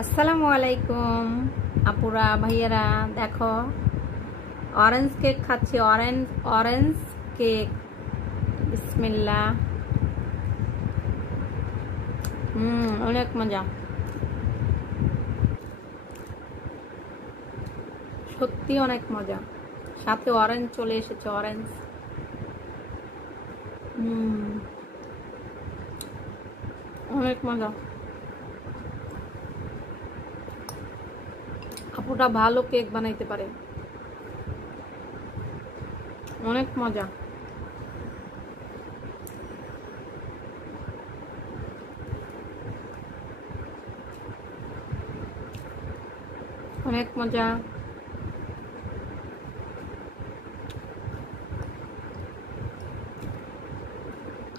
আসসালামু আলাইকুম আপুরা ভাইয়ারা, দেখো অরেঞ্জ কেক খাচ্ছি। অরেঞ্জ কেক, বিসমিল্লাহ। অনেক মজা, সত্যি অনেক মজা। সাথে অরেঞ্জ চলে এসেছে, অরেঞ্জ। অনেক মজা। আপুটা ভালো কেক বানাইতে পারে, অনেক মজা। অনেক মজা।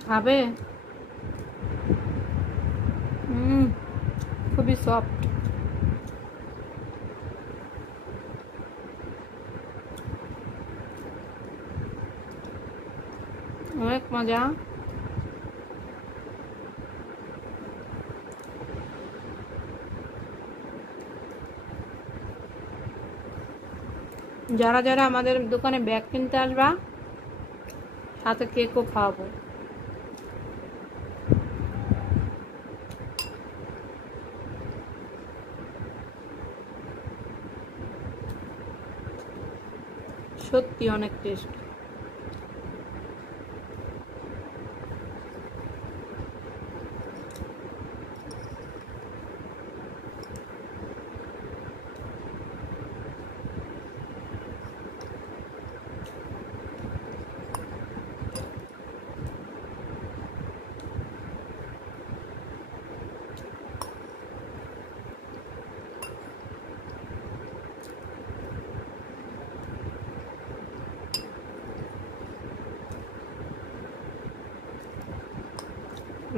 খাবে? খুবই সফট। অনেক মজা। যারা যারা আমাদের দোকানে ব্যাগ কিনতে আসবা, সাথে কেকও খাওয়াবো। সত্যি অনেক টেস্ট।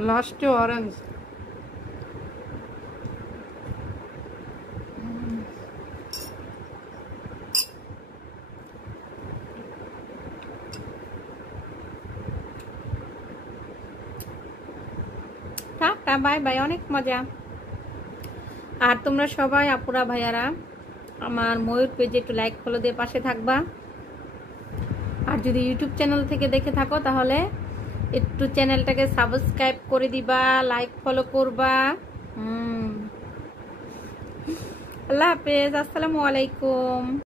লাস্টে অরেঞ্জ। Tata, bye bye. অনেক মজা। আর তোমরা সবাই আপুরা ভাইয়ারা আমার ময়ূর পেজে একটু লাইক ফলো দিয়ে পাশে থাকবা। আর যদি ইউটিউব চ্যানেল থেকে দেখে থাকো তাহলে একটু চ্যানেলটাকে সাবস্ক্রাইব করে দিবা, লাইক ফলো করবা। আল্লাহ হাফেজ, আসসালামু আলাইকুম।